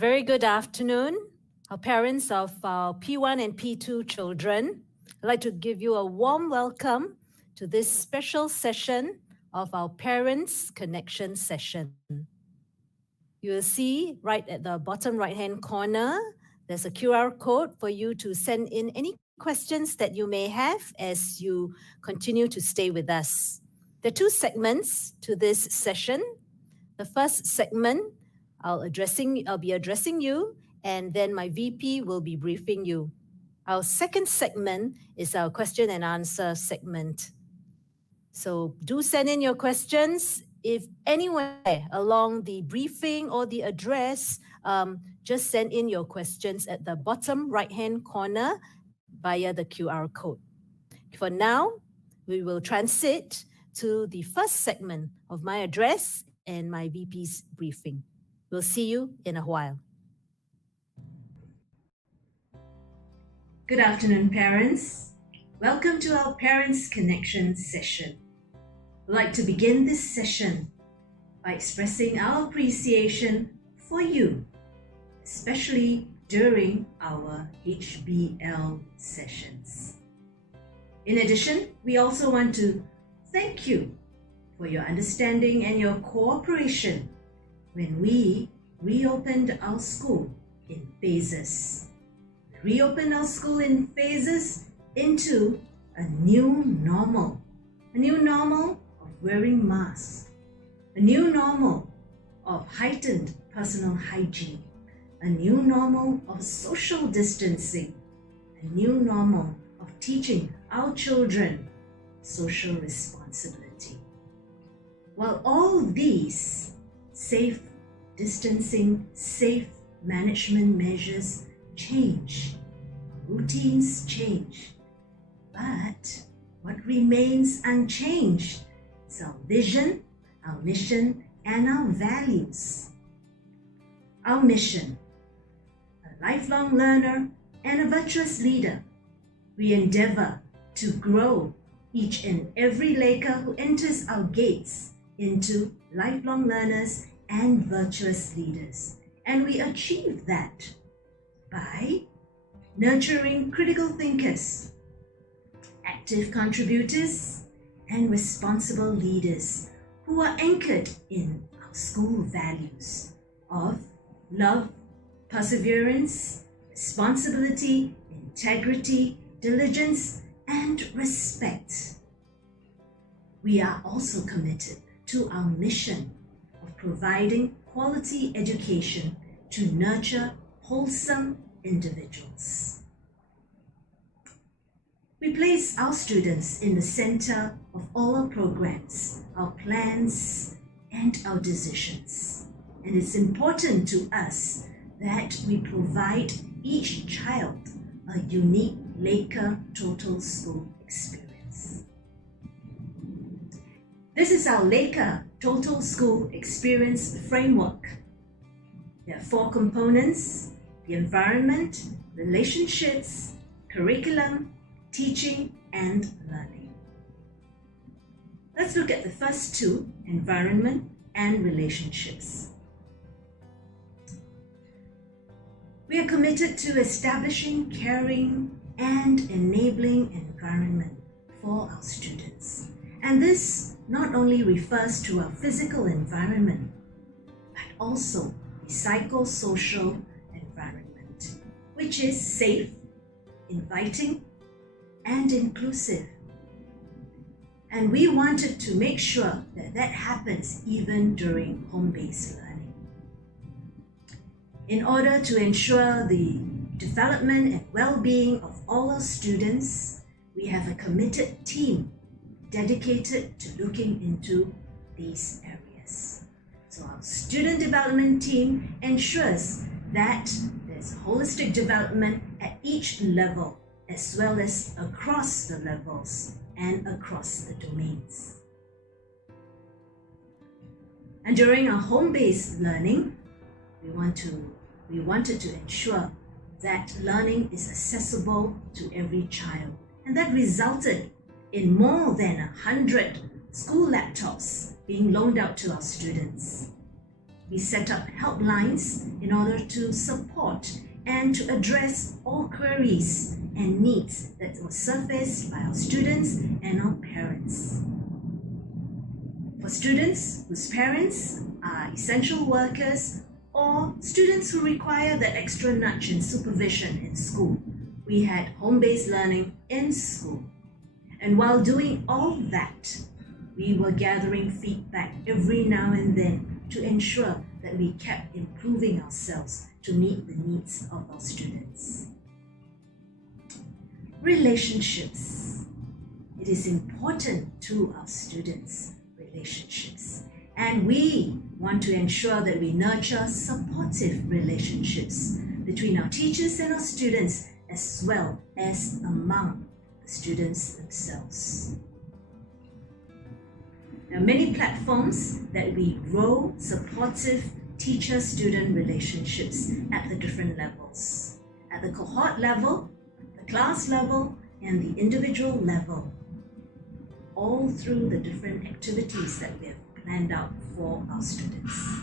Very good afternoon, our parents of our P1 and P2 children. I'd like to give you a warm welcome to this special session of our Parents Connection session. You will see right at the bottom right-hand corner, there's a QR code for you to send in any questions that you may have as you continue to stay with us. There are two segments to this session. The first segment, I'll be addressing you, and then my VP will be briefing you. Our second segment is our question and answer segment. So do send in your questions. If anywhere along the briefing or the address, just send in your questions at the bottom right-hand corner via the QR code. For now, we will transit to the first segment of my address and my VP's briefing. We'll see you in a while. Good afternoon, parents. Welcome to our Parents Connection session. I'd like to begin this session by expressing our appreciation for you, especially during our HBL sessions. In addition, we also want to thank you for your understanding and your cooperation when we reopened our school in phases. We reopened our school in phases into a new normal of wearing masks, a new normal of heightened personal hygiene, a new normal of social distancing, a new normal of teaching our children social responsibility. While all these safe distancing, safe management measures change, routines change, but what remains unchanged is our vision, our mission, and our values. Our mission, a lifelong learner and a virtuous leader, we endeavor to grow each and every Laker who enters our gates into lifelong learners and virtuous leaders. And we achieve that by nurturing critical thinkers, active contributors, and responsible leaders who are anchored in our school values of love, perseverance, responsibility, integrity, diligence, and respect. We are also committed to our mission of providing quality education to nurture wholesome individuals. We place our students in the center of all our programs, our plans, and our decisions. And it's important to us that we provide each child a unique Laker Total School experience. This is our Laker Total School Experience Framework. There are 4 components: the environment, relationships, curriculum, teaching, and learning. Let's look at the first 2, environment and relationships. We are committed to establishing caring and enabling environment for our students. And this not only refers to our physical environment, but also the psychosocial environment, which is safe, inviting, and inclusive. And we wanted to make sure that that happens even during home-based learning. In order to ensure the development and well-being of all our students, we have a committed team dedicated to looking into these areas. So our student development team ensures that there's holistic development at each level, as well as across the levels and across the domains. And during our home-based learning, we wanted to ensure that learning is accessible to every child. And that resulted in more than 100 school laptops being loaned out to our students. We set up helplines in order to support and to address all queries and needs that were surfaced by our students and our parents. For students whose parents are essential workers or students who require that extra nudge and supervision in school, we had home-based learning in school. And while doing all that, we were gathering feedback every now and then to ensure that we kept improving ourselves to meet the needs of our students. Relationships. It is important to our students, relationships. And we want to ensure that we nurture supportive relationships between our teachers and our students, as well as among the students themselves. There are many platforms that we grow supportive teacher-student relationships at the different levels. At the cohort level, the class level, and the individual level, all through the different activities that we have planned out for our students.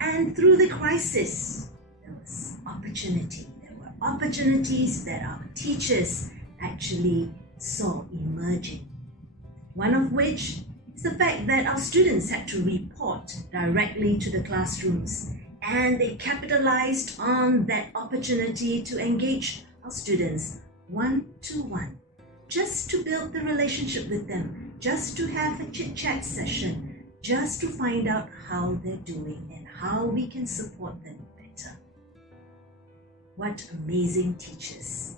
And through the crisis, there was opportunity. There were opportunities that our teachers actually saw emerging. One of which is the fact that our students had to report directly to the classrooms, and they capitalized on that opportunity to engage our students one-to-one, just to build the relationship with them, just to have a chit-chat session, just to find out how they're doing and how we can support them better. What amazing teachers.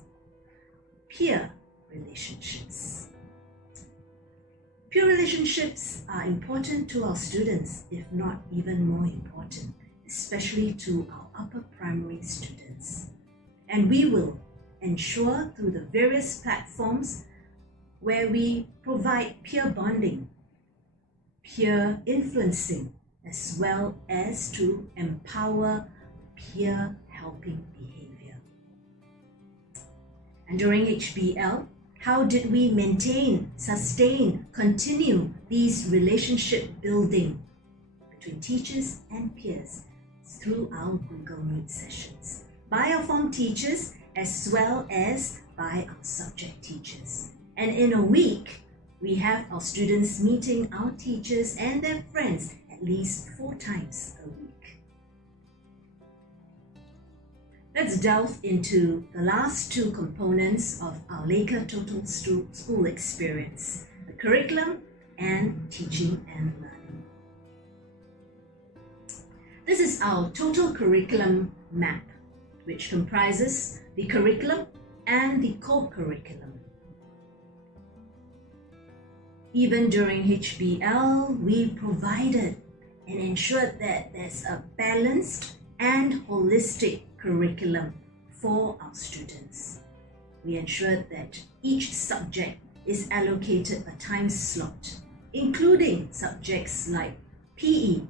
Peer relationships. Peer relationships are important to our students, if not even more important, especially to our upper primary students. And we will ensure through the various platforms where we provide peer bonding, peer influencing, as well as to empower peer helping behavior. And during HBL, how did we maintain, sustain, continue these relationship building between teachers and peers through our Google Meet sessions by our form teachers as well as by our subject teachers. And in a week, we have our students meeting our teachers and their friends at least 4 times a week. Let's delve into the last 2 components of our Laker Total School experience, the curriculum and teaching and learning. This is our total curriculum map, which comprises the curriculum and the co-curriculum. Even during HBL, we provided and ensured that there's a balanced and holistic curriculum for our students. We ensured that each subject is allocated a time slot, including subjects like PE,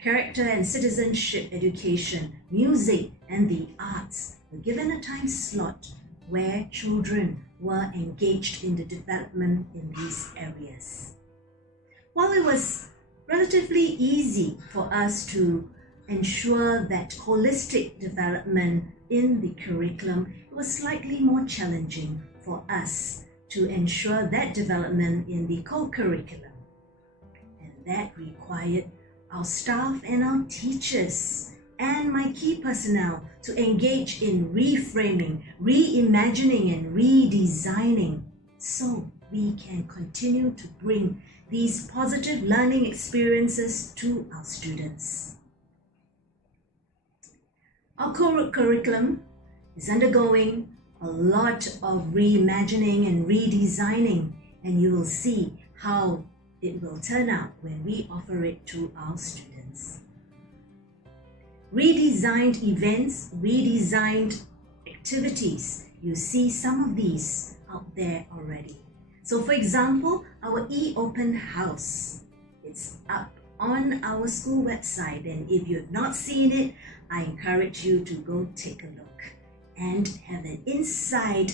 character and citizenship education, music, and the arts were given a time slot where children were engaged in the development in these areas. While it was relatively easy for us to ensure that holistic development in the curriculum, it was slightly more challenging for us to ensure that development in the co-curriculum. And that required our staff and our teachers and my key personnel to engage in reframing, reimagining, and redesigning so we can continue to bring these positive learning experiences to our students. Our core curriculum is undergoing a lot of reimagining and redesigning, and you will see how it will turn out when we offer it to our students. Redesigned events, redesigned activities. You see some of these out there already. So for example, our e-open house, it's up on our school website, and if you've not seen it, I encourage you to go take a look and have an inside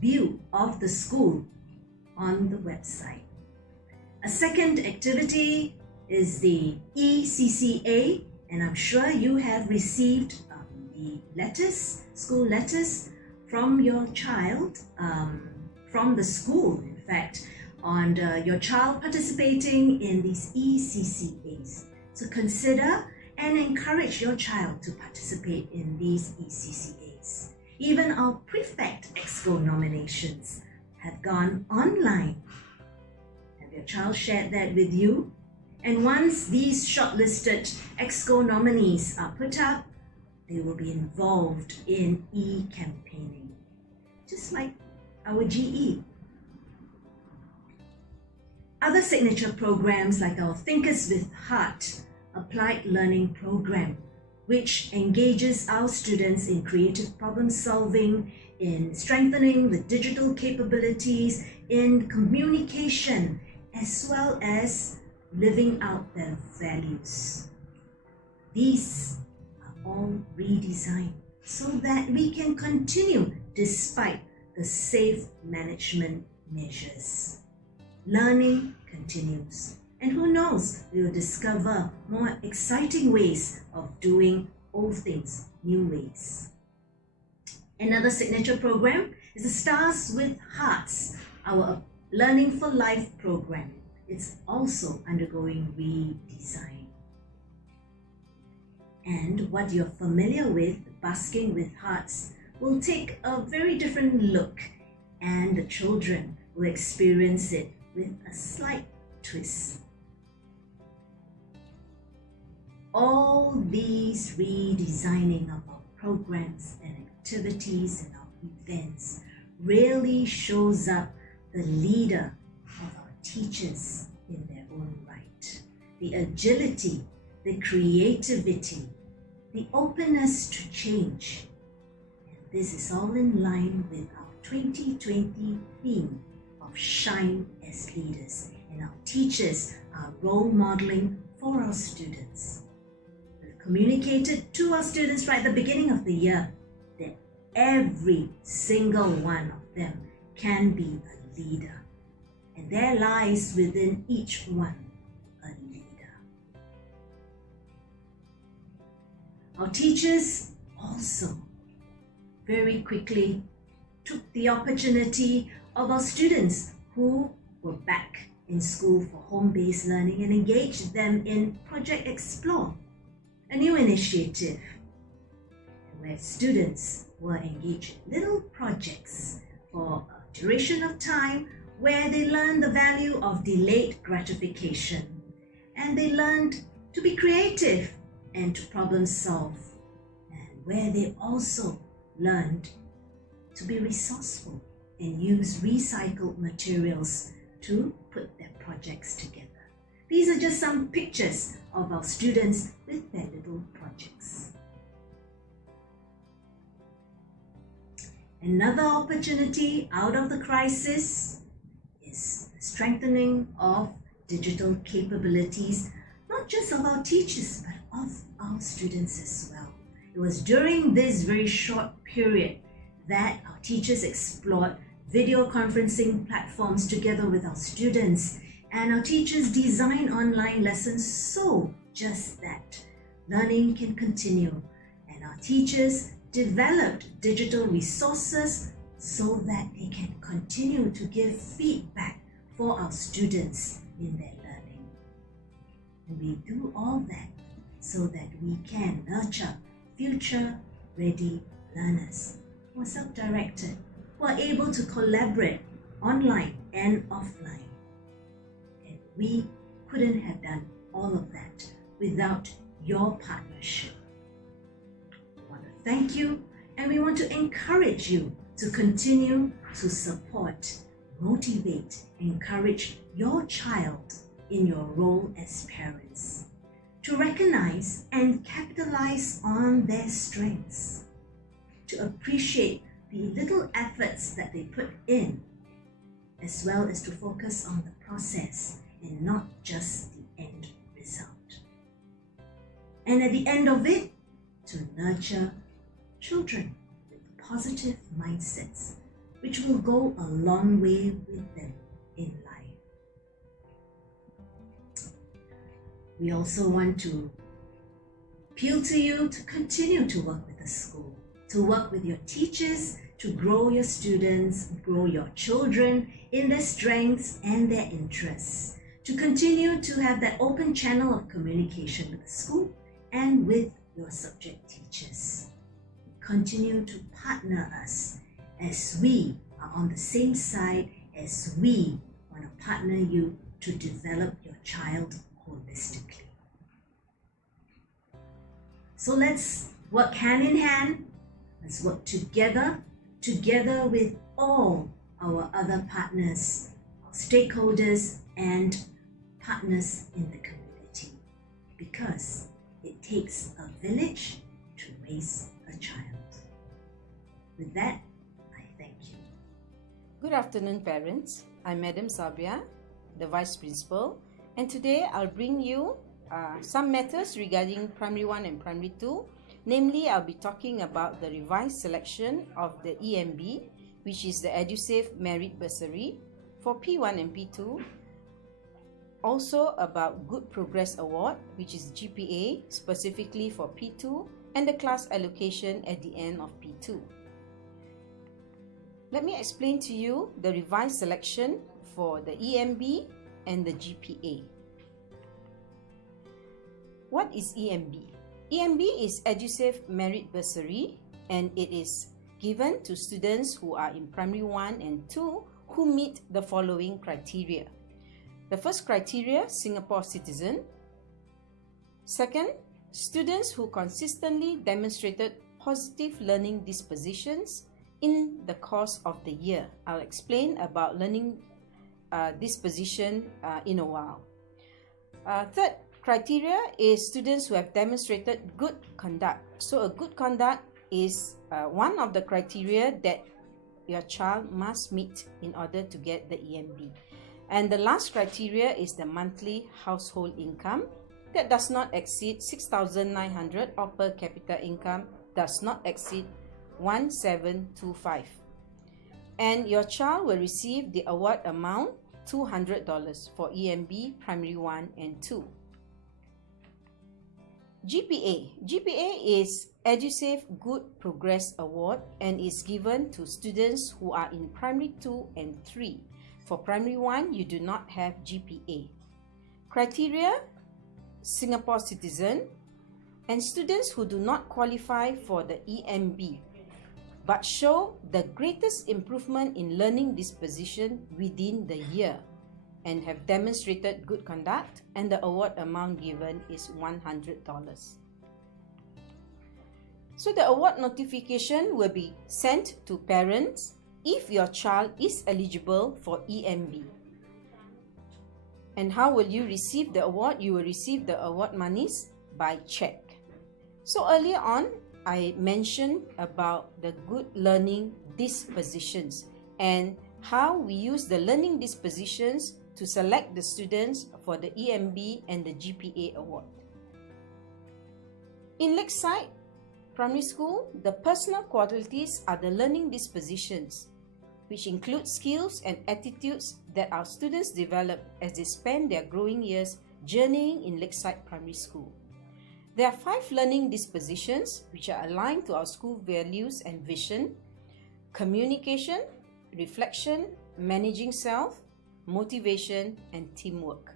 view of the school on the website. A second activity is the ECCA, and I'm sure you have received the letters, school letters from your child, from the school, in fact, on your child participating in these ECCAs. So consider and encourage your child to participate in these ECCAs. Even our prefect exco nominations have gone online. Have your child shared that with you? And once these shortlisted exco nominees are put up, they will be involved in e-campaigning, just like our GE. Other signature programs like our Thinkers with Heart Applied Learning Program, which engages our students in creative problem solving, in strengthening the digital capabilities, in communication, as well as living out their values. These are all redesigned so that we can continue despite the safe management measures. Learning continues, and who knows, we will discover more exciting ways of doing old things new ways. Another signature program is the Stars with Hearts, our Learning for Life program. It's also undergoing redesign. And what you're familiar with, Basking with Hearts, will take a very different look, and the children will experience it with a slight twist. All these redesigning of our programs and activities and our events really shows up the leader of our teachers in their own right. The agility, the creativity, the openness to change. And this is all in line with our 2020 theme of Shine as Leaders, and our teachers are role modeling for our students. We've communicated to our students right at the beginning of the year that every single one of them can be a leader, and there lies within each one a leader. Our teachers also very quickly took the opportunity of our students who were back in school for home-based learning and engaged them in Project Explore, a new initiative where students were engaged in little projects for a duration of time where they learned the value of delayed gratification, and they learned to be creative and to problem solve, and where they also learned to be resourceful and use recycled materials to put their projects together. These are just some pictures of our students with their little projects. Another opportunity out of the crisis is the strengthening of digital capabilities, not just of our teachers, but of our students as well. It was during this very short period that our teachers explored video conferencing platforms together with our students, and our teachers designed online lessons so just that learning can continue, and our teachers developed digital resources so that they can continue to give feedback for our students in their learning. And we do all that so that we can nurture future-ready learners who are self-directed, who are able to collaborate online and offline. And we couldn't have done all of that without your partnership. We want to thank you, and we want to encourage you to continue to support, motivate, encourage your child in your role as parents, to recognize and capitalize on their strengths, to appreciate the little efforts that they put in, as well as to focus on the process and not just the end result. And at the end of it, to nurture children with positive mindsets, which will go a long way with them in life. We also want to appeal to you to continue to work with the school, to work with your teachers, to grow your students, grow your children in their strengths and their interests, to continue to have that open channel of communication with the school and with your subject teachers. Continue to partner us as we are on the same side, as we want to partner you to develop your child holistically. So let's work hand in hand. Let's work together with all our other partners, stakeholders, and partners in the community, because it takes a village to raise a child. With that, I thank you. Good afternoon, parents. I'm Madam Sabia, the Vice Principal, and today I'll bring you some matters regarding Primary 1 and Primary 2. Namely, I'll be talking about the revised selection of the EMB, which is the Edusave Merit Bursary for P1 and P2. Also about Good Progress Award, which is GPA, specifically for P2, and the class allocation at the end of P2. Let me explain to you the revised selection for the EMB and the GPA. What is EMB? EMB is Edusave Merit Bursary, and it is given to students who are in Primary 1 and 2 who meet the following criteria. The first criteria, Singapore citizen. Second, students who consistently demonstrated positive learning dispositions in the course of the year. I'll explain about learning disposition in a while. Third criteria is students who have demonstrated good conduct. So a good conduct is one of the criteria that your child must meet in order to get the EMB. And the last criteria is the monthly household income that does not exceed 6,900 or per capita income does not exceed 1,725. And your child will receive the award amount $200 for EMB Primary 1 and 2. GPA. GPA is Edusave Good Progress Award and is given to students who are in Primary 2 and 3. For Primary 1, you do not have GPA. Criteria, Singapore citizen, and students who do not qualify for the EMB but show the greatest improvement in learning disposition within the year and have demonstrated good conduct, and the award amount given is $100. So the award notification will be sent to parents if your child is eligible for EMB. And how will you receive the award? You will receive the award monies by check. So earlier on, I mentioned about the good learning dispositions and how we use the learning dispositions to select the students for the EMB and the GPA award. In Lakeside Primary School, the personal qualities are the learning dispositions, which include skills and attitudes that our students develop as they spend their growing years journeying in Lakeside Primary School. There are 5 learning dispositions which are aligned to our school values and vision: communication, reflection, managing self, motivation, and teamwork.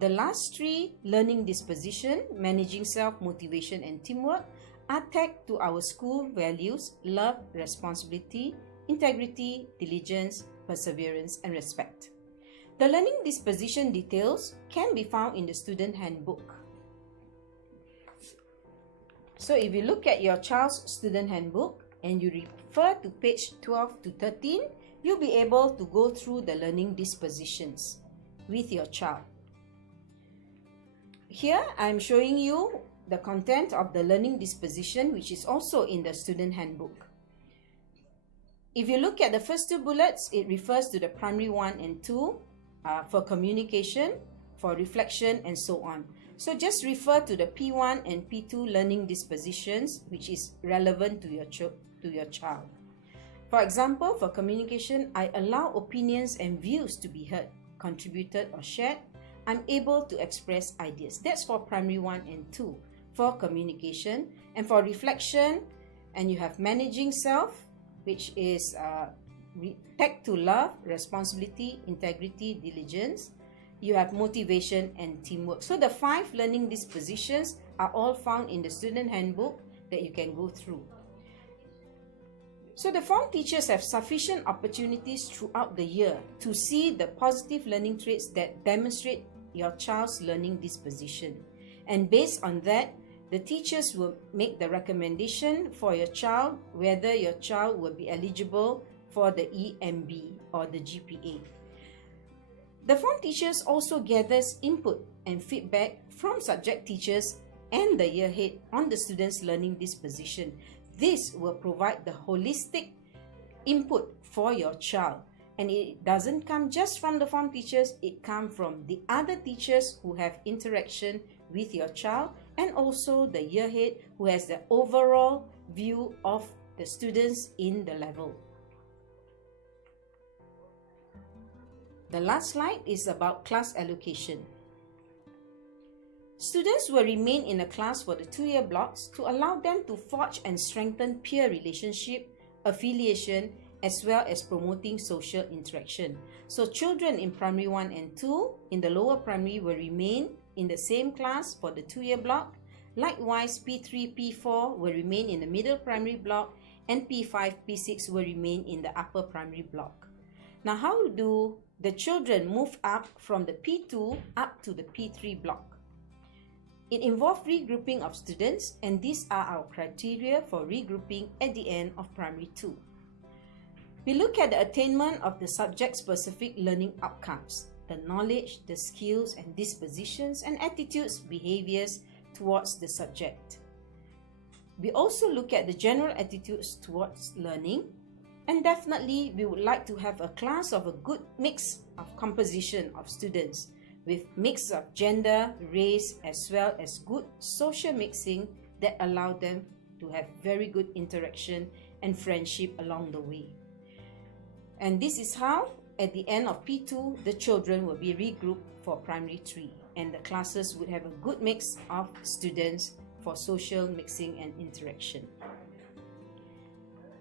The last 3 learning disposition, managing self, motivation, and teamwork, are tagged to our school values: love, responsibility, integrity, diligence, perseverance, and respect. The learning disposition details can be found in the student handbook. So if you look at your child's student handbook and you refer to page 12 to 13, you'll be able to go through the learning dispositions with your child. Here I'm showing you the content of the learning disposition, which is also in the student handbook. If you look at the first 2 bullets, it refers to the Primary 1 and 2 for communication, for reflection, and so on. So just refer to the P1 and P2 learning dispositions, which is relevant to your child. For example, for communication, I allow opinions and views to be heard, contributed, or shared. I'm able to express ideas. That's for primary 1 and 2, for communication. And for reflection, and you have managing self, which is tech to love, responsibility, integrity, diligence. You have motivation and teamwork. So the 5 learning dispositions are all found in the student handbook that you can go through. So the form teachers have sufficient opportunities throughout the year to see the positive learning traits that demonstrate your child's learning disposition. And based on that, the teachers will make the recommendation for your child whether your child will be eligible for the EMB or the GPA. The form teachers also gathers input and feedback from subject teachers and the year head on the students' learning disposition. This will provide the holistic input for your child. And it doesn't come just from the form teachers, it comes from the other teachers who have interaction with your child, and also the year head who has the overall view of the students in the level. The last slide is about class allocation. Students will remain in a class for the 2-year blocks to allow them to forge and strengthen peer relationship, affiliation, as well as promoting social interaction. So children in primary 1 and 2 in the lower primary will remain in the same class for the 2-year block. Likewise, P3, P4 will remain in the middle primary block, and P5, P6 will remain in the upper primary block. Now, how do the children move up from the P2 up to the P3 block? It involves regrouping of students, and these are our criteria for regrouping at the end of primary 2. We look at the attainment of the subject-specific learning outcomes, the knowledge, the skills and dispositions and attitudes, behaviors towards the subject. We also look at the general attitudes towards learning, and definitely we would like to have a class of a good mix of composition of students with mix of gender, race, as well as good social mixing that allow them to have very good interaction and friendship along the way. And this is how, at the end of P2, the children will be regrouped for primary 3, and the classes would have a good mix of students for social mixing and interaction.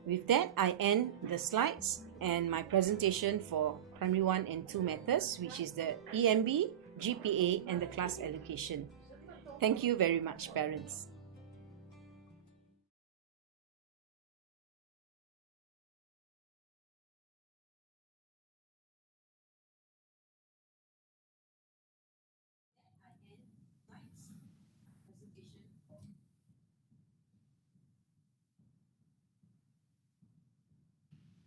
With that, I end the slides and my presentation for primary 1 and 2 matters, which is the EMB, GPA, and the class allocation. Thank you very much, parents.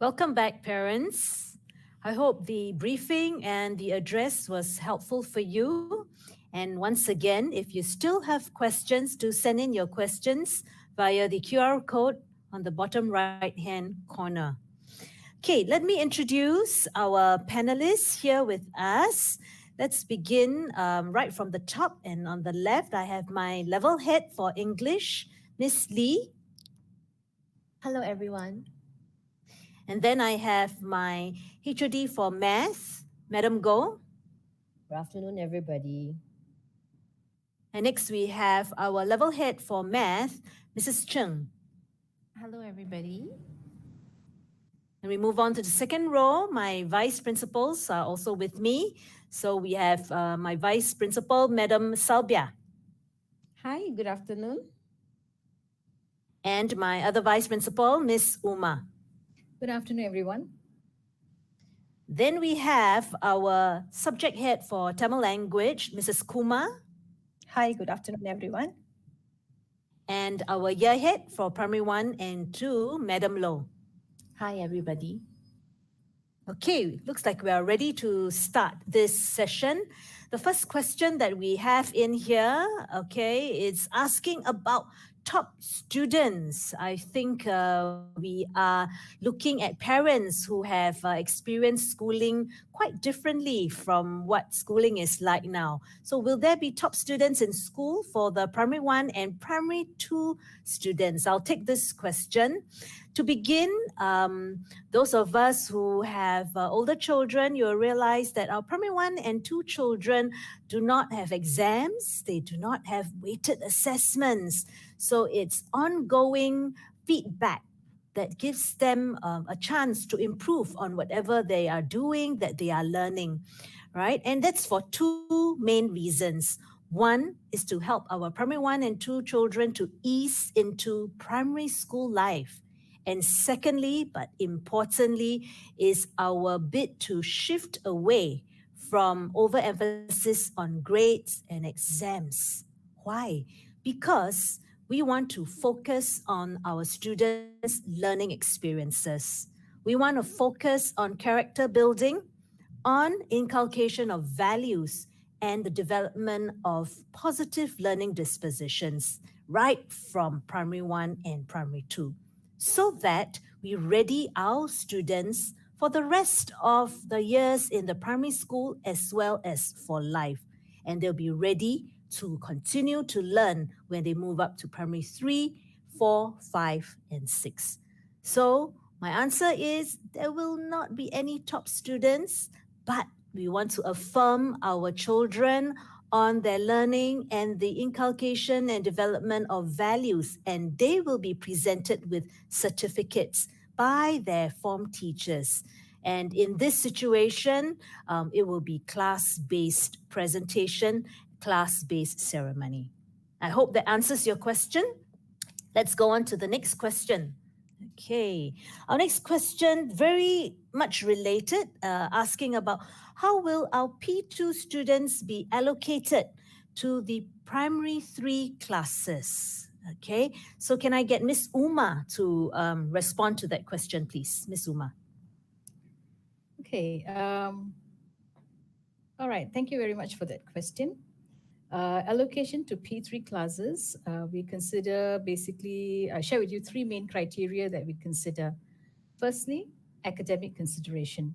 Welcome back, parents. I hope the briefing and the address was helpful for you. And once again, if you still have questions, do send in your questions via the QR code on the bottom right-hand corner. Okay, let me introduce our panelists here with us. Let's begin right from the top, and on the left, I have my level head for English, Miss Lee. Hello, everyone. And then I have my HOD for Math, Madam Goh. Good afternoon, everybody. And next we have our level head for Math, Mrs. Cheng. Hello, everybody. And we move on to the second row. My vice principals are also with me. So we have my vice principal, Madam Salbia. Hi, good afternoon. And my other vice principal, Miss Uma. Good afternoon, everyone. Then we have our subject head for Tamil language, Mrs. Kumar. Hi, good afternoon, everyone. And our year head for primary 1 and 2, Madam Low. Hi, everybody. Okay, looks like we are ready to start this session. The first question that we have in here, okay, is asking about top students, I think we are looking at parents who have experienced schooling quite differently from what schooling is like now. So, will there be top students in school for the primary one and primary two students? I'll take this question. To begin, those of us who have older children, you'll realize that our primary one and two children do not have exams, they do not have weighted assessments. So it's ongoing feedback that gives them a chance to improve on whatever they are doing, that they are learning, right? And that's for two main reasons. One is to help our primary one and two children to ease into primary school life. And secondly, but importantly, is our bid to shift away from overemphasis on grades and exams. Why? Because we want to focus on our students' learning experiences. We want to focus on character building, on inculcation of values, and the development of positive learning dispositions right from primary one and primary two, so that we ready our students for the rest of the years in the primary school as well as for life. And they'll be ready to continue to learn when they move up to primary three, four, five, and six. So, my answer is there will not be any top students, but we want to affirm our children on their learning and the inculcation and development of values, and they will be presented with certificates by their form teachers. And in this situation, it will be class-based presentation, class-based ceremony. I hope that answers your question. Let's go on to the next question. Okay, our next question, very much related, asking about how will our P2 students be allocated to the primary three classes? Okay, so can I get Miss Uma to respond to that question, please? Miss Uma. Okay. All right. Thank you very much for that question. Allocation to P3 classes, we consider basically, I share with you three main criteria that we consider. Firstly, academic consideration.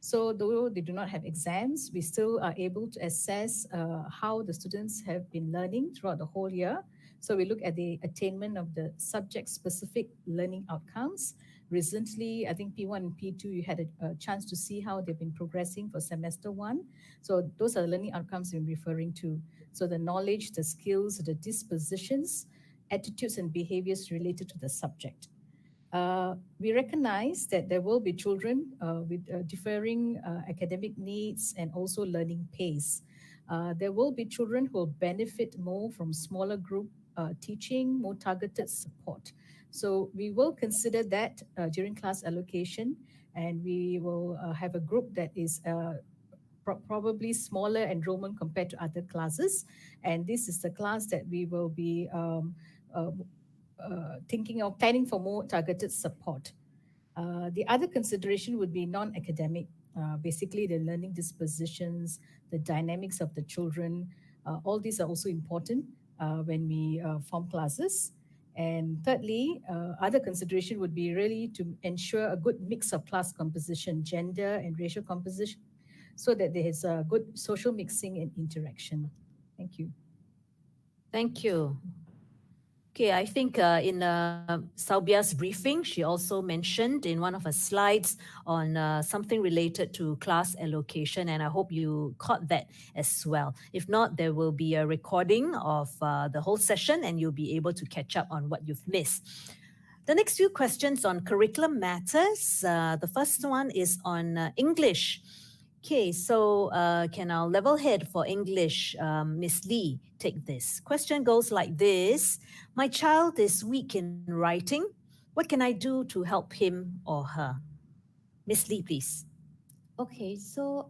So though they do not have exams, we still are able to assess how the students have been learning throughout the whole year. So we look at the attainment of the subject-specific learning outcomes. Recently, I think P1 and P2, you had a chance to see how they've been progressing for semester one. So those are the learning outcomes we're referring to. So the knowledge, the skills, the dispositions, attitudes and behaviors related to the subject. We recognize that there will be children with differing academic needs and also learning pace. There will be children who will benefit more from smaller group teaching, more targeted support. So we will consider that during class allocation, and we will have a group that is probably smaller enrollment compared to other classes. And this is the class that we will be uh, thinking of planning for more targeted support. The other consideration would be non-academic, basically the learning dispositions, the dynamics of the children. All these are also important when we form classes. And thirdly, other consideration would be really to ensure a good mix of class composition, gender and racial composition, so that there is a good social mixing and interaction. Thank you. Thank you. Okay, I think in Saubia's briefing, she also mentioned in one of her slides on something related to class allocation, and I hope you caught that as well. If not, there will be a recording of the whole session and you'll be able to catch up on what you've missed. The next few questions on curriculum matters. The first one is on English. Okay, so can our level head for English, Miss Lee, take this? Question goes like this. My child is weak in writing. What can I do to help him or her? Miss Lee, please. Okay, so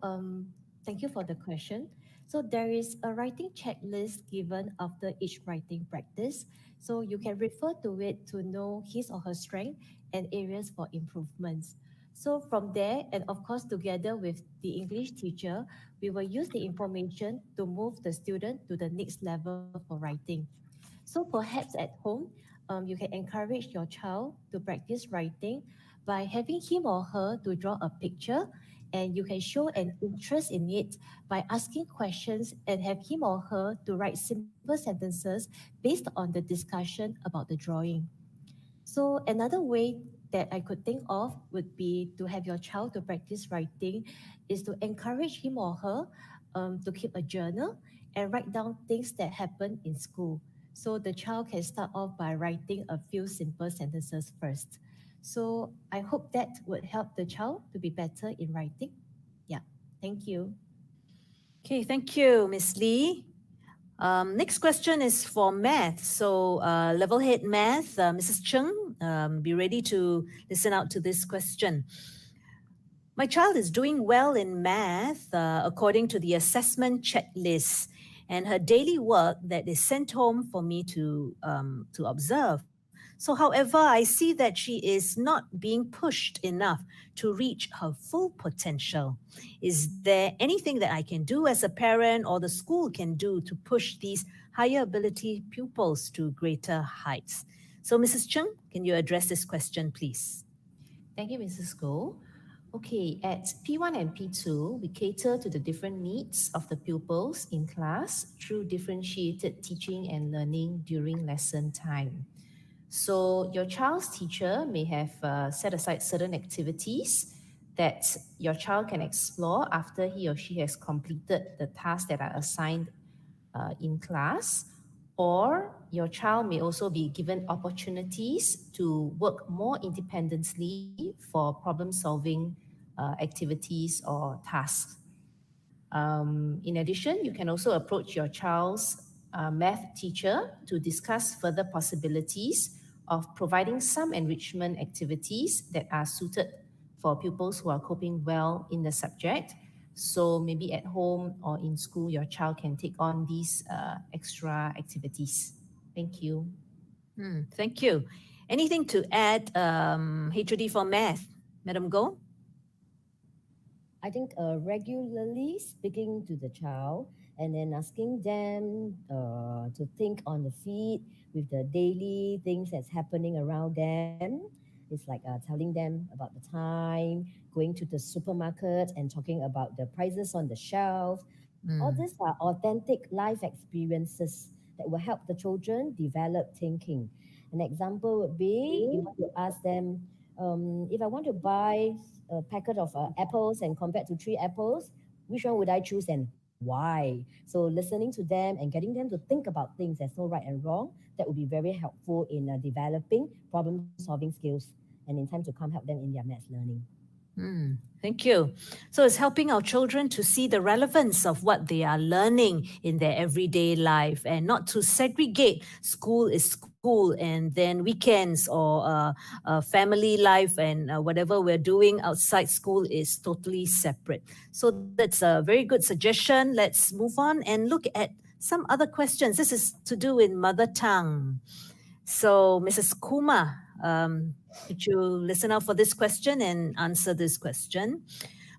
thank you for the question. So there is a writing checklist given after each writing practice. So you can refer to it to know his or her strength and areas for improvements. So from there, and of course, together with the English teacher, we will use the information to move the student to the next level for writing. So perhaps at home, you can encourage your child to practice writing by having him or her to draw a picture, and you can show an interest in it by asking questions and have him or her to write simple sentences based on the discussion about the drawing. So another way that I could think of would be to have your child to practice writing is to encourage him or her to keep a journal and write down things that happen in school. So the child can start off by writing a few simple sentences first. So I hope that would help the child to be better in writing. Yeah, thank you. Okay, thank you, Miss Lee. Next question is for math. So, level head math, Mrs. Cheng, be ready to listen out to this question. My child is doing well in math according to the assessment checklist and her daily work that is sent home for me to observe. So, however, I see that she is not being pushed enough to reach her full potential. Is there anything that I can do as a parent or the school can do to push these higher ability pupils to greater heights? So, Mrs. Cheng, can you address this question, please? Thank you, Mrs. Goh. Okay, at P1 and P2, we cater to the different needs of the pupils in class through differentiated teaching and learning during lesson time. So, your child's teacher may have set aside certain activities that your child can explore after he or she has completed the tasks that are assigned in class, or your child may also be given opportunities to work more independently for problem solving activities or tasks. In addition, you can also approach your child's math teacher to discuss further possibilities of providing some enrichment activities that are suited for pupils who are coping well in the subject. So maybe at home or in school, your child can take on these extra activities. Thank you. Thank you. Anything to add, HOD for math, Madam Go? I think regularly speaking to the child and then asking them to think on the feet with the daily things that's happening around them. It's like telling them about the time, going to the supermarket and talking about the prices on the shelf. All these are authentic life experiences that will help the children develop thinking. An example would be you want to ask them, if I want to buy a packet of apples and compared to three apples, which one would I choose and why? So listening to them and getting them to think about things, there's no right and wrong, that would be very helpful in developing problem solving skills and in time to come help them in their maths learning. Thank you. So it's helping our children to see the relevance of what they are learning in their everyday life and not to segregate school is school and then weekends or family life and whatever we're doing outside school is totally separate. So that's a very good suggestion. Let's move on and look at some other questions. This is to do with mother tongue. So, Mrs. Kuma, could you listen out for this question and answer this question?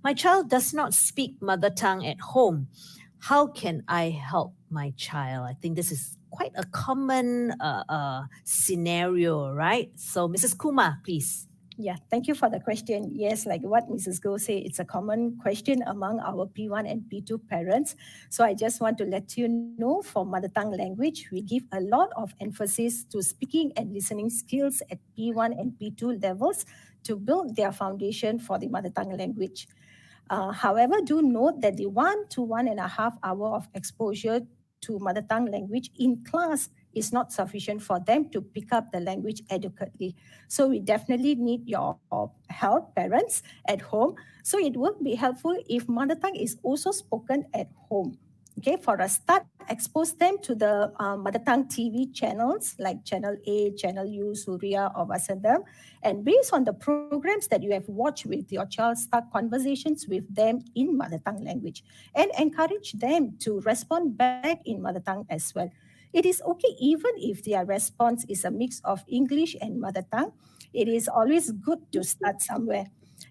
My child does not speak mother tongue at home. How can I help my child? I think this is quite a common scenario, right? So, Mrs. Kuma, please. Yeah, thank you for the question. Yes, like what Mrs. Go said, it's a common question among our P1 and P2 parents. So I just want to let you know for mother tongue language, we give a lot of emphasis to speaking and listening skills at P1 and P2 levels to build their foundation for the mother tongue language. However, do note that the 1 to 1.5 hour of exposure to mother tongue language in class is not sufficient for them to pick up the language adequately. So we definitely need your help, parents, at home. So it would be helpful if mother tongue is also spoken at home. Okay, for a start, expose them to the mother tongue TV channels like Channel A, Channel U, Surya, or Vasantham. And based on the programs that you have watched with your child, start conversations with them in mother tongue language and encourage them to respond back in mother tongue as well. It is okay even if their response is a mix of English and mother tongue. It is always good to start somewhere.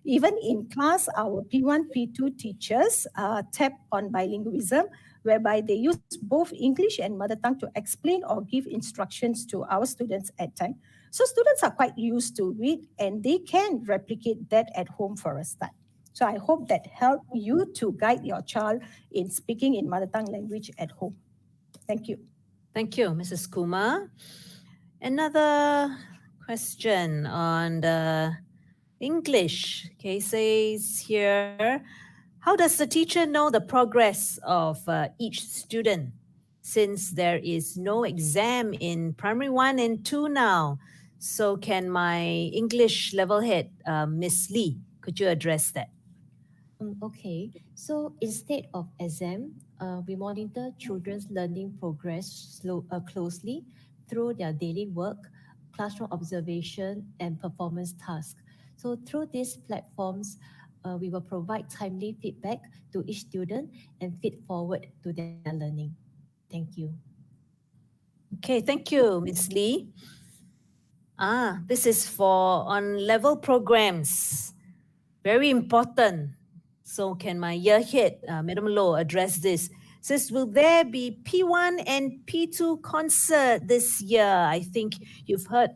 Even in class, our P1, P2 teachers tap on bilingualism whereby they use both English and mother tongue to explain or give instructions to our students at time. So students are quite used to it and they can replicate that at home for a start. So I hope that helped you to guide your child in speaking in mother tongue language at home. Thank you. Thank you, Mrs. Kumar. Another question on the English. Okay, says here, how does the teacher know the progress of each student? Since there is no exam in primary 1 and 2 now, so can my English level head, Miss Lee, could you address that? Okay, so instead of exam, we monitor children's learning progress closely through their daily work, classroom observation, and performance tasks. So through these platforms, we will provide timely feedback to each student and feed forward to their learning. Thank you. Okay, thank you, Miss Lee. This is for on-level programs. Very important. So can my year head, Madam Low, address this? Says, will there be P1 and P2 concert this year? I think you've heard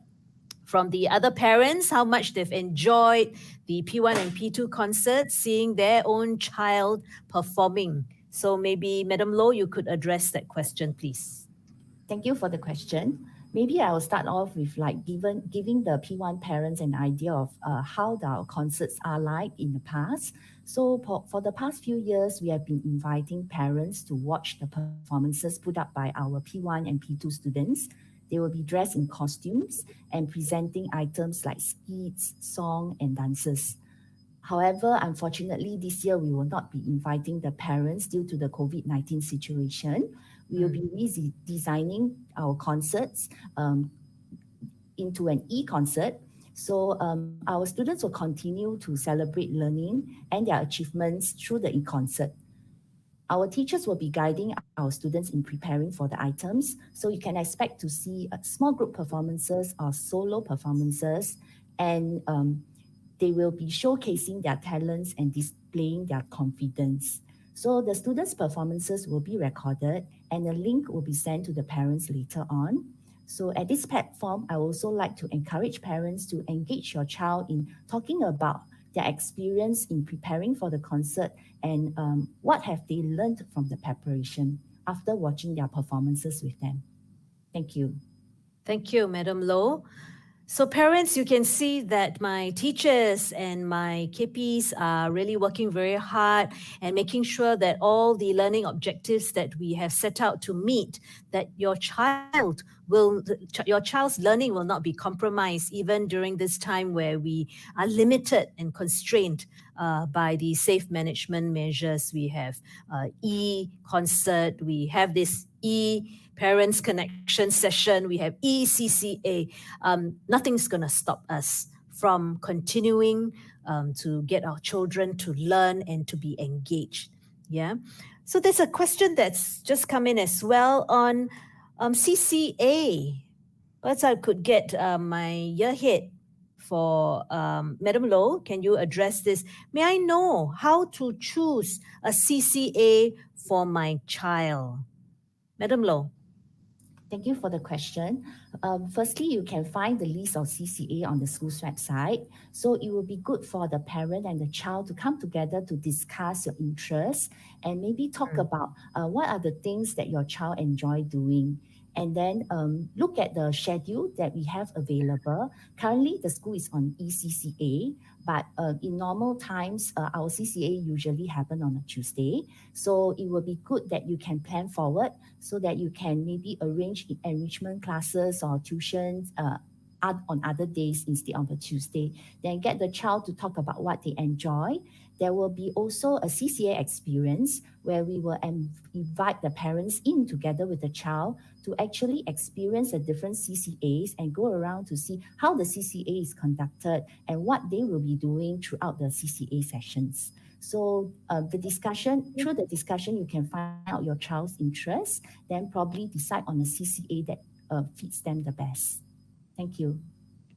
from the other parents how much they've enjoyed the P1 and P2 concert, seeing their own child performing. So maybe, Madam Low, you could address that question, please. Thank you for the question. Maybe I will start off with giving the P1 parents an idea of how our concerts are like in the past. So for the past few years, we have been inviting parents to watch the performances put up by our P1 and P2 students. They will be dressed in costumes and presenting items like skits, song, and dances. However, unfortunately, this year we will not be inviting the parents due to the COVID-19 situation. We will be redesigning our concerts into an e-concert. So our students will continue to celebrate learning and their achievements through the e-concert. Our teachers will be guiding our students in preparing for the items. So you can expect to see small group performances or solo performances, and they will be showcasing their talents and displaying their confidence. So the students' performances will be recorded and a link will be sent to the parents later on. So at this platform, I also like to encourage parents to engage your child in talking about their experience in preparing for the concert and what have they learned from the preparation after watching their performances with them. Thank you. Thank you, Madam Low. So parents, you can see that my teachers and my KPs are really working very hard and making sure that all the learning objectives that we have set out to meet, that your child's learning will not be compromised even during this time where we are limited and constrained by the safe management measures. We have e-concert, we have this e-parents connection session, we have e-CCA. Nothing's going to stop us from continuing to get our children to learn and to be engaged. Yeah. So there's a question that's just come in as well on CCA. Perhaps I could get my year head for Madam Low. Can you address this? May I know how to choose a CCA for my child? Madam Low. Thank you for the question. Firstly, you can find the list of CCA on the school's website. So it will be good for the parent and the child to come together to discuss your interests and maybe talk about what are the things that your child enjoy doing. And then look at the schedule that we have available. Currently, the school is on ECCA, but in normal times, our CCA usually happen on a Tuesday. So it will be good that you can plan forward so that you can maybe arrange enrichment classes or tuitions on other days instead of a Tuesday. Then get the child to talk about what they enjoy. There will be also a CCA experience where we will invite the parents in together with the child to actually experience the different CCAs and go around to see how the CCA is conducted and what they will be doing throughout the CCA sessions. So through the discussion, you can find out your child's interests, then probably decide on a CCA that fits them the best. Thank you.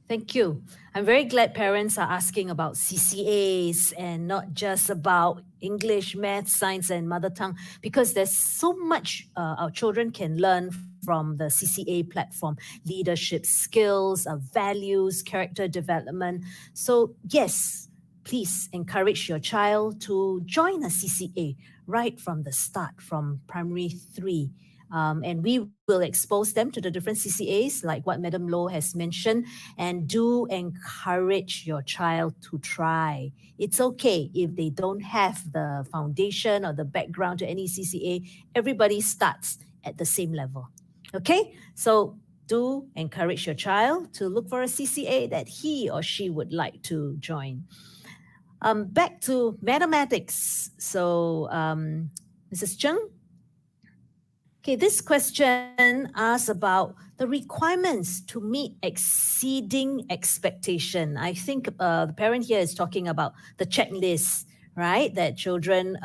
Thank you. I'm very glad parents are asking about CCAs and not just about English, math, science, and mother tongue, because there's so much our children can learn from the CCA platform: leadership skills, values, character development. So, yes, please encourage your child to join a CCA right from the start, from primary three. And we will expose them to the different CCAs, like what Madam Low has mentioned, and do encourage your child to try. It's okay if they don't have the foundation or the background to any CCA. Everybody starts at the same level. Okay, so do encourage your child to look for a CCA that he or she would like to join. Back to mathematics. So, Mrs. Cheng. Okay, this question asks about the requirements to meet exceeding expectation. I think the parent here is talking about the checklist, right, that children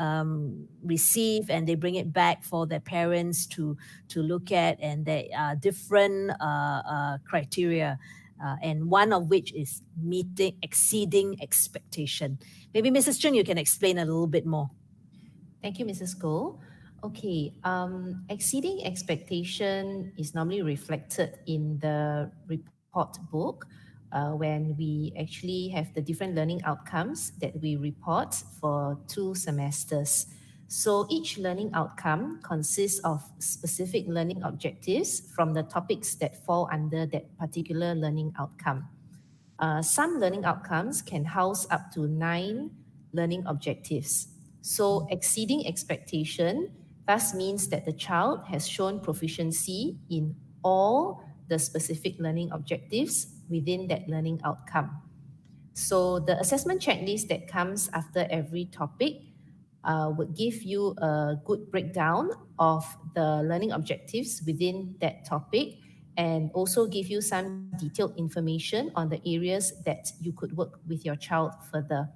receive, and they bring it back for their parents to look at, and there are different criteria. And one of which is exceeding expectation. Maybe Mrs. Chun, you can explain a little bit more. Thank you, Mrs. Goh. Okay, exceeding expectation is normally reflected in the report book when we actually have the different learning outcomes that we report for 2 semesters. So each learning outcome consists of specific learning objectives from the topics that fall under that particular learning outcome. Some learning outcomes can house up to 9 learning objectives. So exceeding expectation thus means that the child has shown proficiency in all the specific learning objectives within that learning outcome. So the assessment checklist that comes after every topic would give you a good breakdown of the learning objectives within that topic, and also give you some detailed information on the areas that you could work with your child further.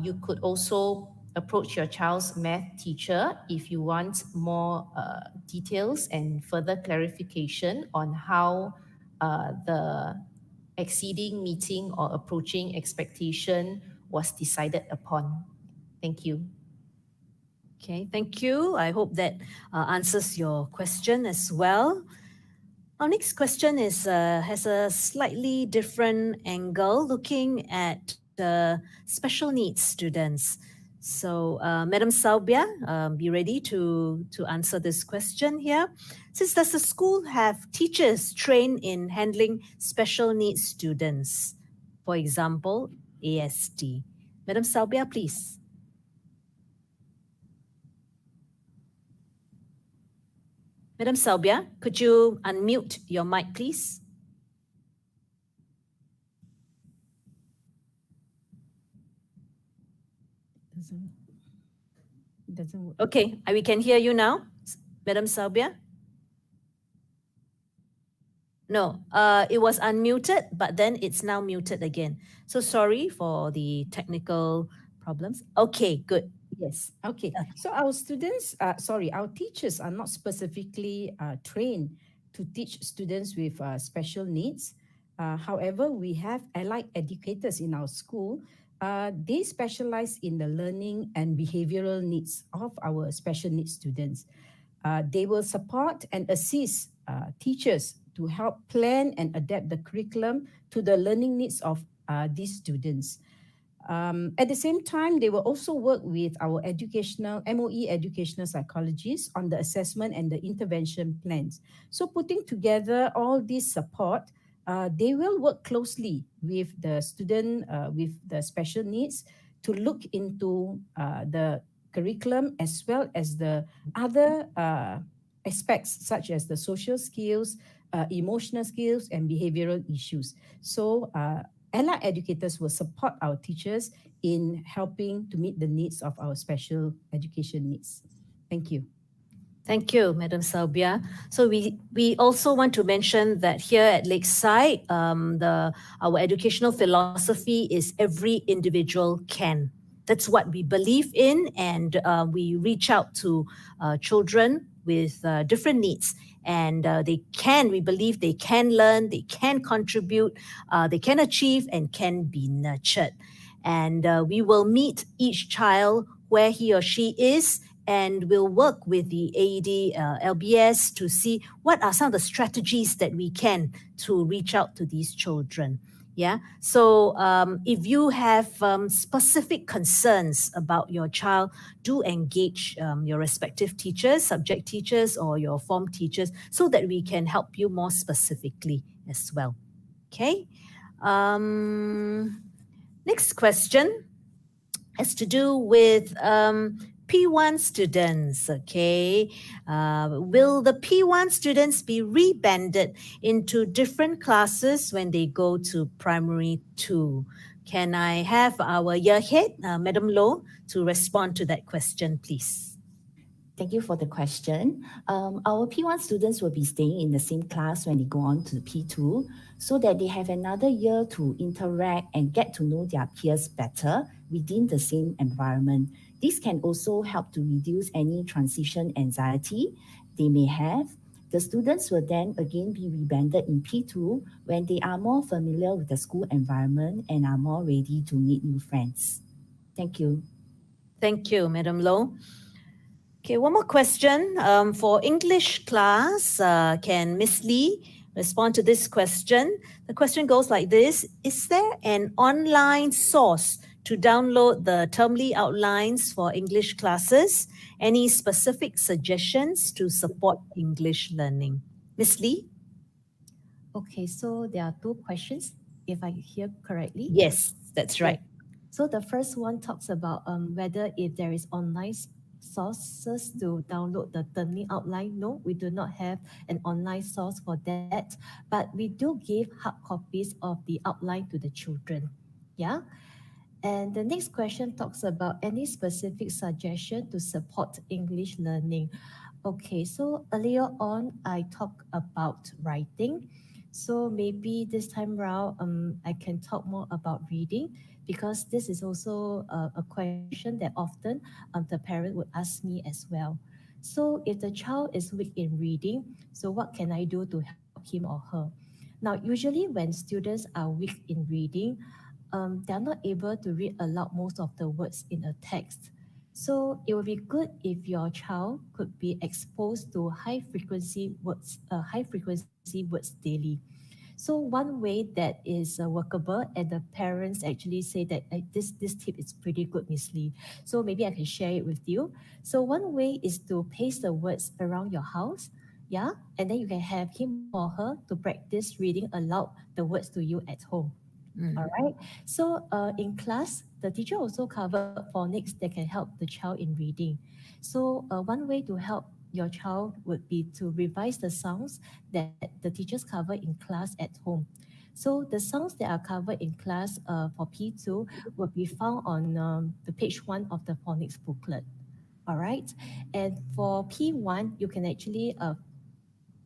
You could also approach your child's math teacher if you want more details and further clarification on how the exceeding, meeting, or approaching expectation was decided upon. Thank you. Okay, thank you. I hope that answers your question as well. Our next question is has a slightly different angle, looking at special needs students. So, Madam Saubia, be ready to answer this question here. Since does the school have teachers trained in handling special needs students, for example, ASD? Madam Saubia, please. Madam Saubia, could you unmute your mic, please? Doesn't work. Okay, we can hear you now, Madam Saubia. No, it was unmuted, but then it's now muted again. So sorry for the technical problems. Okay, good. Yes. Okay. So our students, our teachers are not specifically trained to teach students with special needs. However, we have allied educators in our school. They specialize in the learning and behavioral needs of our special needs students. They will support and assist teachers to help plan and adapt the curriculum to the learning needs of these students. At the same time, they will also work with our MOE educational psychologists on the assessment and the intervention plans. So putting together all this support, they will work closely with the student with the special needs to look into the curriculum as well as the other aspects such as the social skills, emotional skills, and behavioral issues. So allied educators will support our teachers in helping to meet the needs of our special education needs. Thank you. Thank you, Madam Saubia. So we also want to mention that here at Lakeside, our educational philosophy is every individual can. That's what we believe in, and we reach out to children with different needs. And we believe they can learn, they can contribute, they can achieve, and can be nurtured. And we will meet each child where he or she is, and we'll work with the AED LBS to see what are some of the strategies that we can to reach out to these children. Yeah. So if you have specific concerns about your child, do engage your respective teachers, subject teachers, or your form teachers so that we can help you more specifically as well. Okay. Next question has to do with P1 students, okay? Will the P1 students be rebanded into different classes when they go to primary 2? Can I have our year head, Madam Low, to respond to that question, please? Thank you for the question. Our P1 students will be staying in the same class when they go on to the P2 so that they have another year to interact and get to know their peers better within the same environment. This can also help to reduce any transition anxiety they may have. The students will then again be rebanded in P2 when they are more familiar with the school environment and are more ready to meet new friends. Thank you. Thank you, Madam Low. Okay, one more question. For English class, can Miss Lee respond to this question? The question goes like this: is there an online source to download the termly outlines for English classes? Any specific suggestions to support English learning? Miss Lee? Okay, so there are two questions, if I hear correctly. Yes, that's right. So the first one talks about whether if there is online sources to download the termly outline. No, we do not have an online source for that, but we do give hard copies of the outline to the children. Yeah. And the next question talks about any specific suggestion to support English learning. Okay, so earlier on, I talked about writing. So maybe this time round, I can talk more about reading because this is also a question that often the parent would ask me as well. So if the child is weak in reading, so what can I do to help him or her? Now, usually when students are weak in reading, they're not able to read aloud most of the words in a text. So it would be good if your child could be exposed to high frequency words daily. So one way that is workable, and the parents actually say that this tip is pretty good, Miss Lee. So maybe I can share it with you. So one way is to paste the words around your house, yeah, and then you can have him or her to practice reading aloud the words to you at home. All right. So in class, the teacher also covered phonics that can help the child in reading. So one way to help your child would be to revise the sounds that the teachers cover in class at home. So the sounds that are covered in class for P2 will be found on the page 1 of the phonics booklet. All right. And for P1, you can actually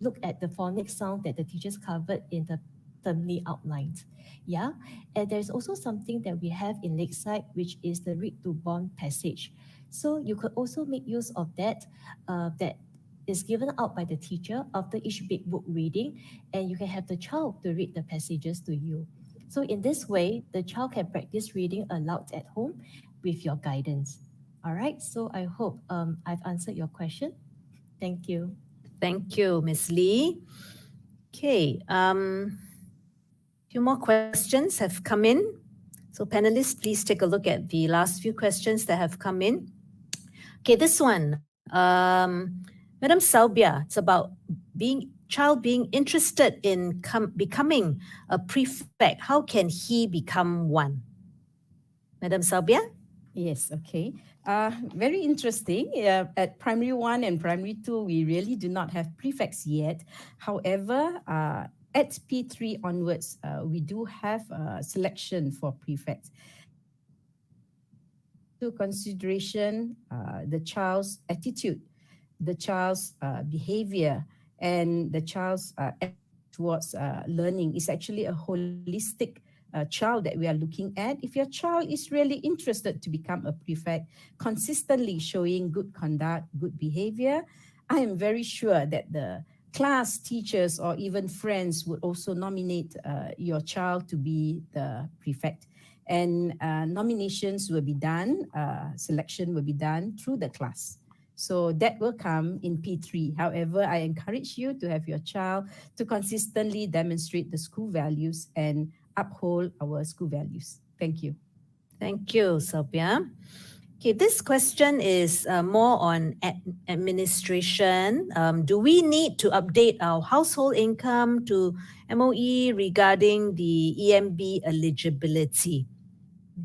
look at the phonics sound that the teachers covered in the termly outlined. Yeah. And there's also something that we have in Lakeside, which is the read to bond passage. So you could also make use of that is given out by the teacher after each big book reading, and you can have the child to read the passages to you. So in this way, the child can practice reading aloud at home with your guidance. All right. So I hope I've answered your question. Thank you. Thank you, Miss Lee. Okay, few more questions have come in. So panelists, please take a look at the last few questions that have come in. Okay, this one, Madam Salbia, it's about child being interested in becoming a prefect. How can he become one? Madam Salbia? Yes, okay. Very interesting. At primary 1 and primary 2, we really do not have prefects yet. However, at P3 onwards, we do have a selection for prefects. To consideration the child's attitude, the child's behavior, and the child's towards learning is actually a holistic child that we are looking at. If your child is really interested to become a prefect, consistently showing good conduct, good behavior, I am very sure that the class teachers or even friends would also nominate your child to be the prefect. And nominations will be done, selection will be done through the class. So that will come in P3. However, I encourage you to have your child to consistently demonstrate the school values and uphold our school values. Thank you. Thank you, Sophia. Okay, this question is more on administration. Do we need to update our household income to MOE regarding the EMB eligibility?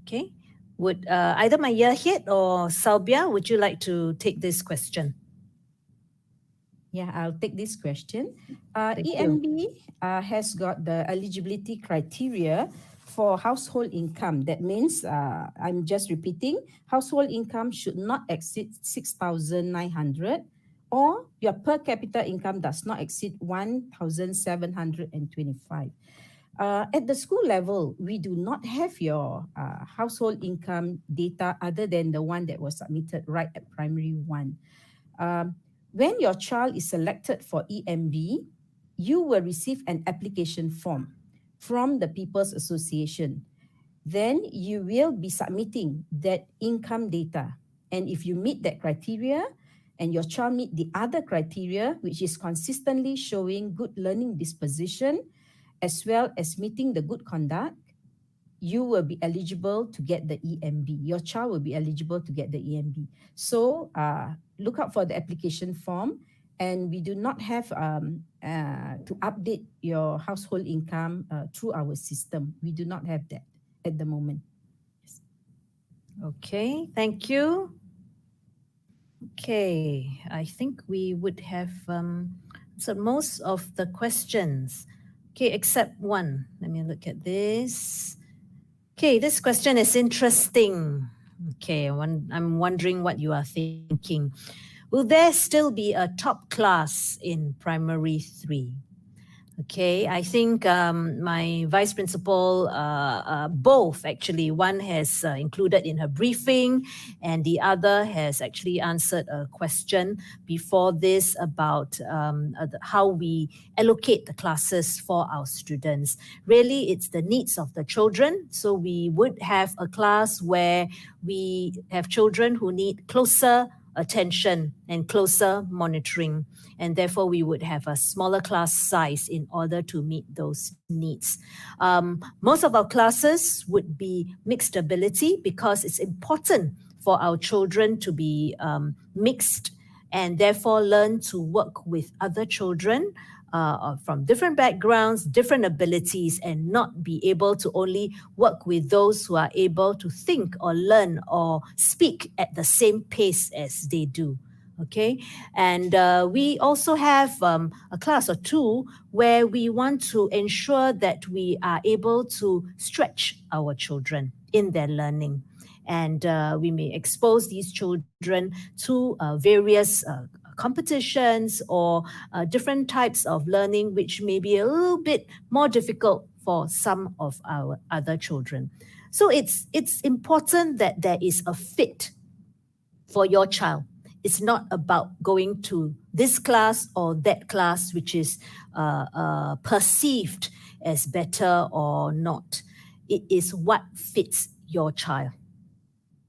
Okay, would either my Yahid or Salbia, would you like to take this question? Yeah, I'll take this question. Thank you. EMB has got the eligibility criteria for household income. That means, I'm just repeating, household income should not exceed 6,900 or your per capita income does not exceed 1,725. At the school level, we do not have your household income data other than the one that was submitted right at primary 1. When your child is selected for EMB, you will receive an application form from the People's Association. Then you will be submitting that income data. And if you meet that criteria and your child meet the other criteria, which is consistently showing good learning disposition, as well as meeting the good conduct, you will be eligible to get the EMB. Your child will be eligible to get the EMB. So look out for the application form, and we do not have to update your household income through our system. We do not have that at the moment. Yes. Okay, thank you. Okay, I think we would have answered most of the questions. Okay, except one. Let me look at this. Okay, this question is interesting. Okay, I'm wondering what you are thinking. Will there still be a top class in primary 3? Okay, I think my vice principal, both actually, one has included in her briefing and the other has actually answered a question before this about how we allocate the classes for our students. Really, it's the needs of the children. So we would have a class where we have children who need closer attention and closer monitoring, and therefore we would have a smaller class size in order to meet those needs. Most of our classes would be mixed ability because it's important for our children to be mixed and therefore learn to work with other children from different backgrounds, different abilities, and not be able to only work with those who are able to think or learn or speak at the same pace as they do. Okay, and we also have a class or two where we want to ensure that we are able to stretch our children in their learning. And we may expose these children to various competitions or different types of learning, which may be a little bit more difficult for some of our other children. So it's important that there is a fit for your child. It's not about going to this class or that class, which is perceived as better or not. It is what fits your child.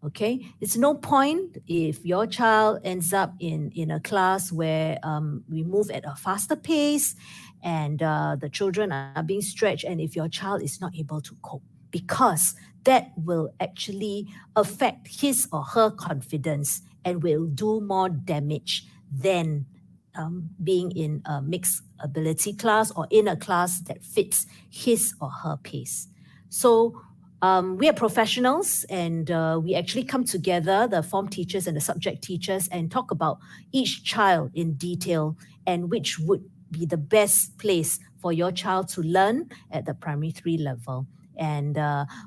Okay, it's no point if your child ends up in a class where we move at a faster pace and the children are being stretched, and if your child is not able to cope, because that will actually affect his or her confidence and will do more damage than being in a mixed ability class or in a class that fits his or her pace. So we are professionals, and we actually come together, the form teachers and the subject teachers, and talk about each child in detail and which would be the best place for your child to learn at the primary 3 level. And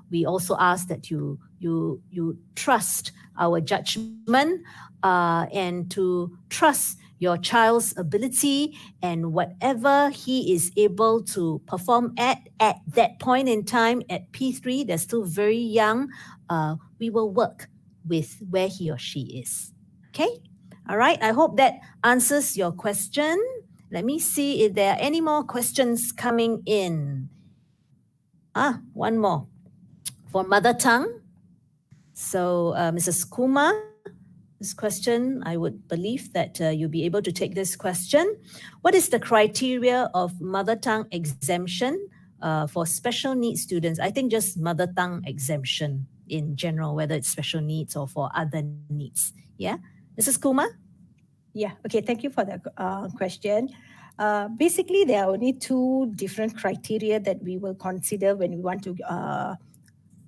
we also ask that you trust our judgment and to trust your child's ability, and whatever he is able to perform at that point in time at P3, they're still very young, we will work with where he or she is. Okay? All right, I hope that answers your question. Let me see if there are any more questions coming in. One more for mother tongue. So, Mrs. Kumar, this question, I would believe that you'll be able to take this question. What is the criteria of mother tongue exemption for special needs students? I think just mother tongue exemption in general, whether it's special needs or for other needs. Yeah, Mrs. Kumar? Yeah, okay, thank you for the question. Basically, there are only two different criteria that we will consider when we want to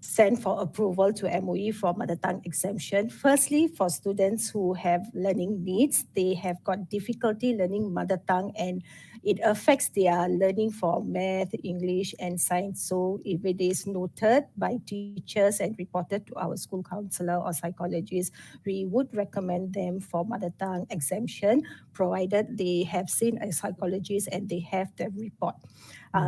send for approval to MOE for mother tongue exemption. Firstly, for students who have learning needs, they have got difficulty learning mother tongue and it affects their learning for math, English, and science. So if it is noted by teachers and reported to our school counselor or psychologist, we would recommend them for mother tongue exemption, provided they have seen a psychologist and they have the report.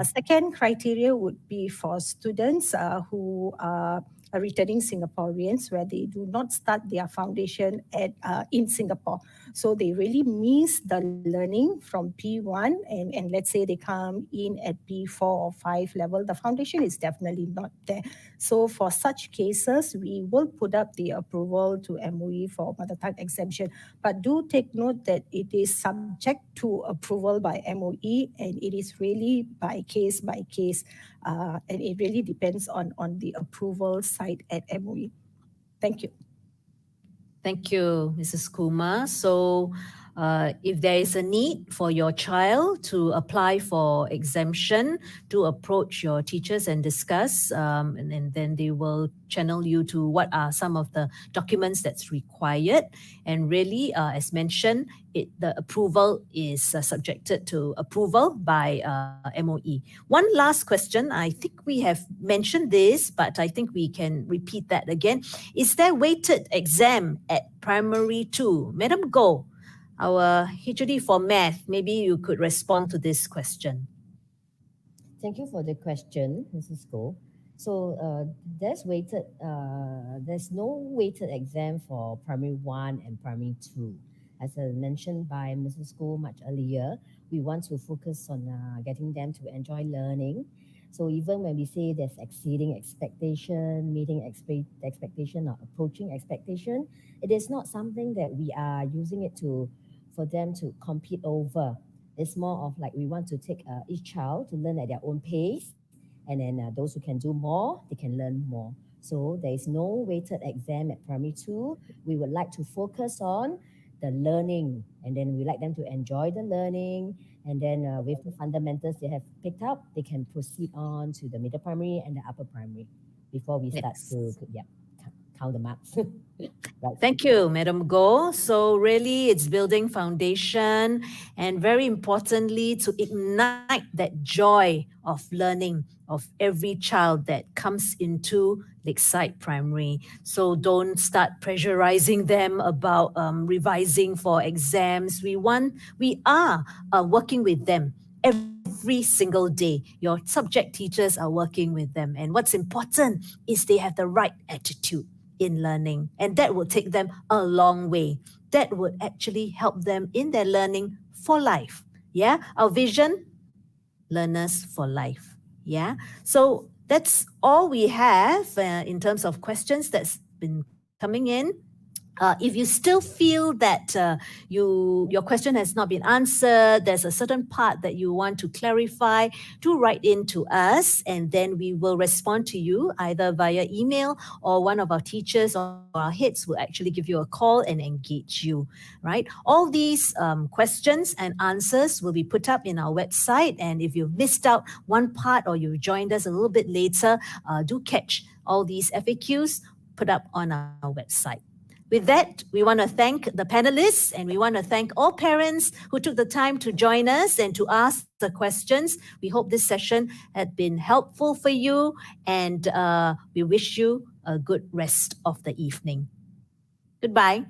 Second criteria would be for students who are returning Singaporeans where they do not start their foundation in Singapore. So they really miss the learning from P1 and let's say they come in at P4 or 5 level, the foundation is definitely not there. So for such cases, we will put up the approval to MOE for mother tongue exemption. But do take note that it is subject to approval by MOE and it is really by case, and it really depends on the approval side at MOE. Thank you. Thank you, Mrs. Kumar. So if there is a need for your child to apply for exemption, to approach your teachers and discuss, and then they will channel you to what are some of the documents that's required. And really, as mentioned, the approval is subjected to approval by MOE. One last question. I think we have mentioned this, but I think we can repeat that again. Is there weighted exam at primary 2? Madam Goh, our HOD for math, maybe you could respond to this question. Thank you for the question, Mrs. Goh. So there's no weighted exam for primary 1 and primary 2. As mentioned by Mrs. Goh much earlier, we want to focus on getting them to enjoy learning. So even when we say there's exceeding expectation, meeting expectation or approaching expectation, it is not something that we are using it for them to compete over. It's more of like we want to take each child to learn at their own pace. And then those who can do more, they can learn more. So there is no weighted exam at primary 2. We would like to focus on the learning, and then we like them to enjoy the learning. And then with the fundamentals they have picked up, they can proceed on to the middle primary and the upper primary before we start to count the marks. Right. Thank you, Madam Goh. So really, it's building foundation and very importantly, to ignite that joy of learning of every child that comes into Lakeside Primary. So don't start pressurizing them about revising for exams. We are working with them every single day. Your subject teachers are working with them. And what's important is they have the right attitude in learning, and that will take them a long way. That would actually help them in their learning for life. Yeah, our vision, learners for life. Yeah, so that's all we have in terms of questions that's been coming in. If you still feel that your question has not been answered, there's a certain part that you want to clarify, do write in to us, and then we will respond to you either via email or one of our teachers or our heads will actually give you a call and engage you, right? All these questions and answers will be put up in our website, and if you've missed out one part or you joined us a little bit later, do catch all these FAQs put up on our website. With that, we want to thank the panelists and we want to thank all parents who took the time to join us and to ask the questions. We hope this session had been helpful for you, and we wish you a good rest of the evening. Goodbye.